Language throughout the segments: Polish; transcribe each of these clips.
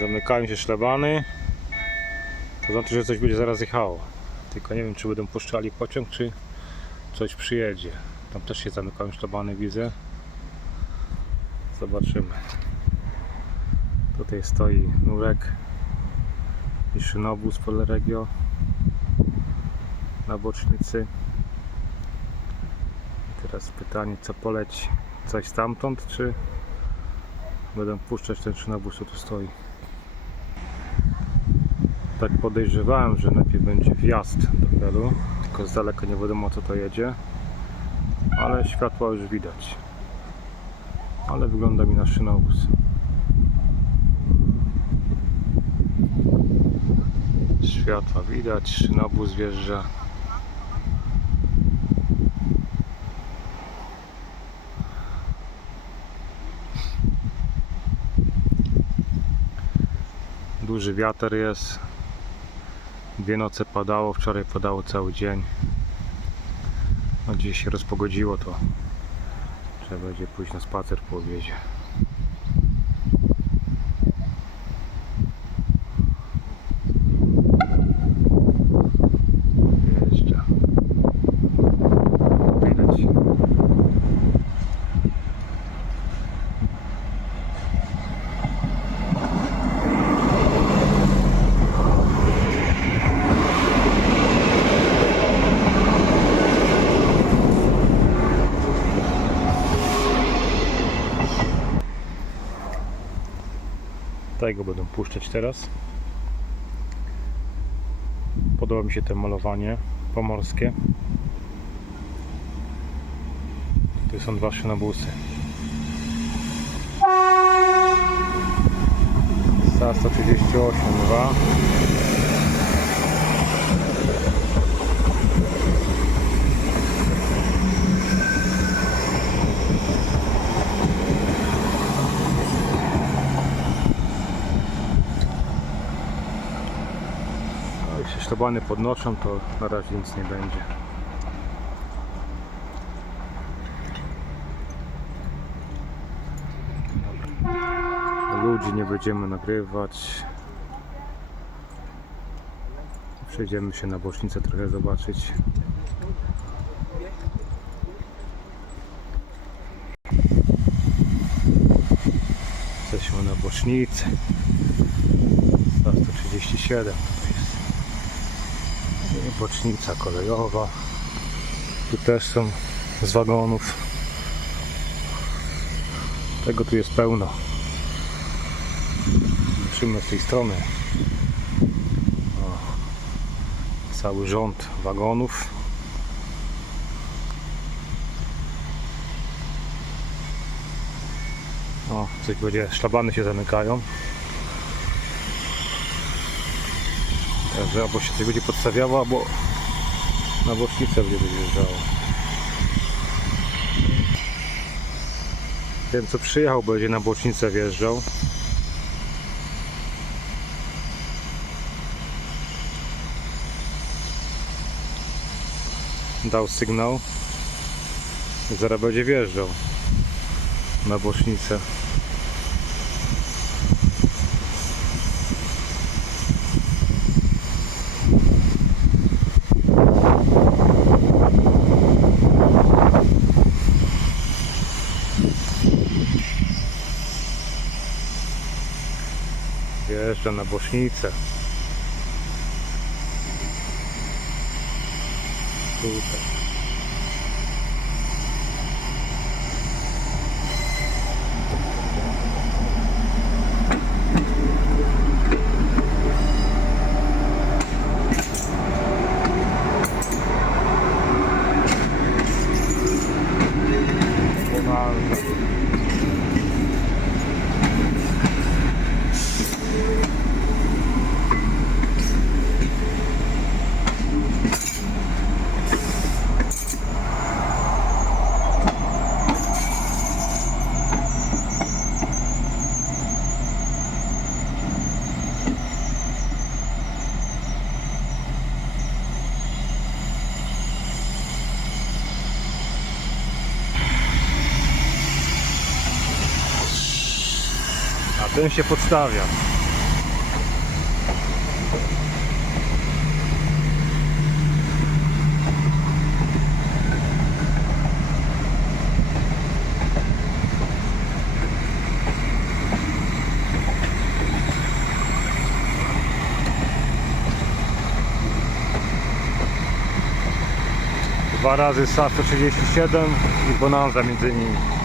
Zamykają się szlabany. To znaczy, że coś będzie zaraz jechało. Tylko nie wiem, czy będą puszczali pociąg, czy coś przyjedzie. Tam też się zamykają szlabany, widzę. Zobaczymy. Tutaj stoi nurek i szynobus Poleregio na bocznicy. Teraz pytanie, co poleci? Coś stamtąd, czy będę puszczać ten szynobus, co tu stoi? Tak podejrzewałem, że najpierw będzie wjazd do Helu, tylko z daleka nie wiadomo co to jedzie, ale światła już widać. Ale wygląda mi na szynobus. Światła widać, szynobus wjeżdża. Duży wiatr jest. Dwie noce padało, wczoraj padało cały dzień. No dzisiaj się rozpogodziło to. Trzeba będzie pójść na spacer po obiedzie. Wjeżdża. Widać. Tego będę puszczać teraz. Podoba mi się to malowanie pomorskie. Tu są dwa szynobusy. SA 138 2 Szlabany podnoszą, to na razie nic nie będzie. Ludzi nie będziemy nagrywać. Przejdziemy się na bocznicę trochę zobaczyć. Jesteśmy na bocznicy. 137 to jest. Bocznica kolejowa. Tu też są z wagonów. Tego tu jest pełno. Zobaczymy z tej strony. O, cały rząd wagonów. O, coś będzie, szlabany się zamykają. Także albo się coś będzie podstawiało, albo na bocznicę będzie wyjeżdżało. Ten co przyjechał będzie na bocznicę wjeżdżał. Dał sygnał. Zaraz będzie wjeżdżał na bocznicę. Wjeżdża na bocznicę. Tutaj. Pomału. Ten się podstawia. Dwa razy SAS 137 i Bonanza między nimi.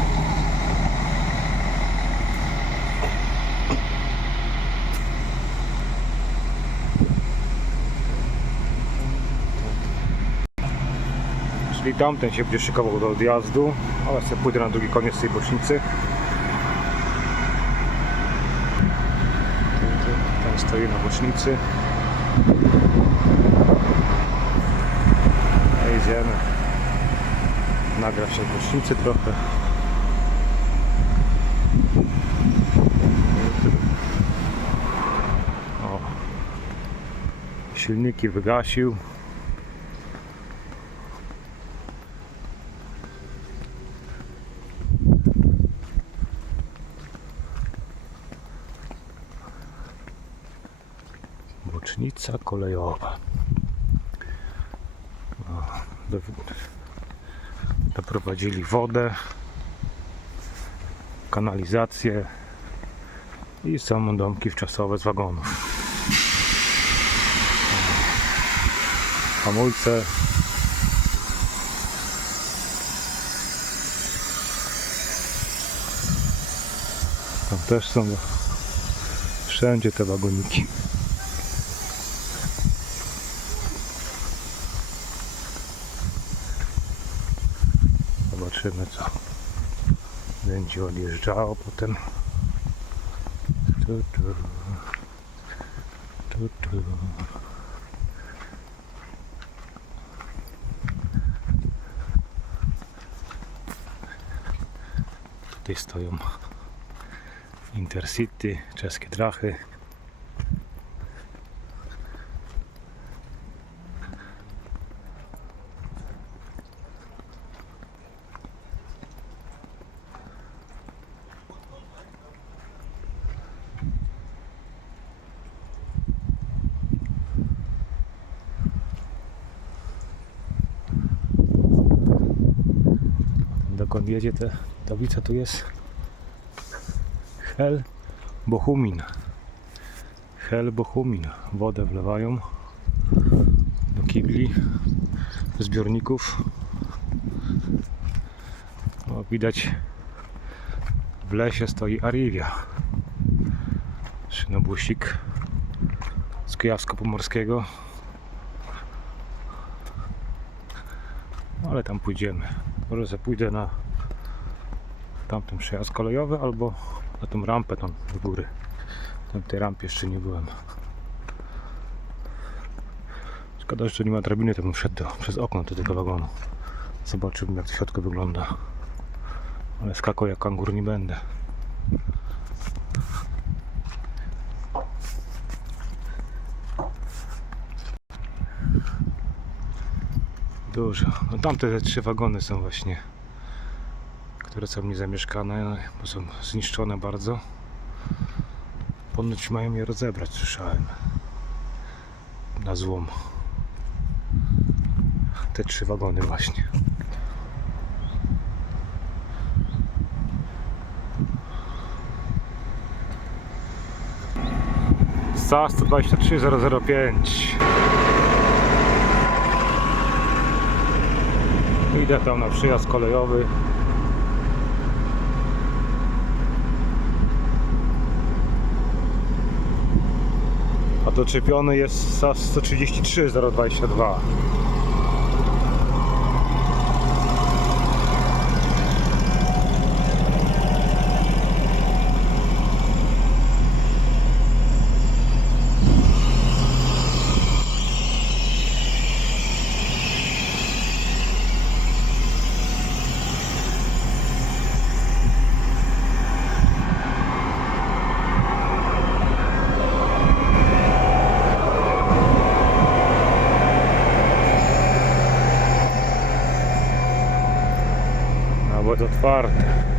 Czyli tamten się będzie szykował do odjazdu, ale sobie pójdę na drugi koniec tej bocznicy. Ten stoi na bocznicy. Idziemy. Nagrać się bocznicy trochę. O. Silniki wygasił. Bocznica kolejowa. Doprowadzili wodę, kanalizację i są domki wczasowe z wagonów. Hamulce. Tam też są wszędzie te wagoniki. Zobaczymy co będzie odjeżdżało potem. Tu, tu. Tu, tu. Tutaj stoją Intercity, czeskie trachy. Dokąd jedzie ta tablica tu jest. Hel Bochumin. Hel Bochumin. Wodę wlewają do kibli zbiorników. O, widać w lesie stoi Arrivia szynobusik z Kujawsko-Pomorskiego. Ale tam pójdziemy. Może pójdę na tamten przejazd kolejowy albo na tą rampę tam do góry. Tam tej rampie jeszcze nie byłem. Szkoda, że nie ma drabiny, to bym wszedł do, przez okno do tego wagonu. Zobaczyłbym jak to w środku wygląda. Ale skakał jak kangur nie będę. Dużo. No tamte te trzy wagony są właśnie, które są niezamieszkane, bo są zniszczone bardzo. Ponoć mają je rozebrać, słyszałem. Na złom. Te trzy wagony właśnie. SAS 123005 Idę tam na przyjazd kolejowy. Doczepiony jest SAS 133 022. To otwarte.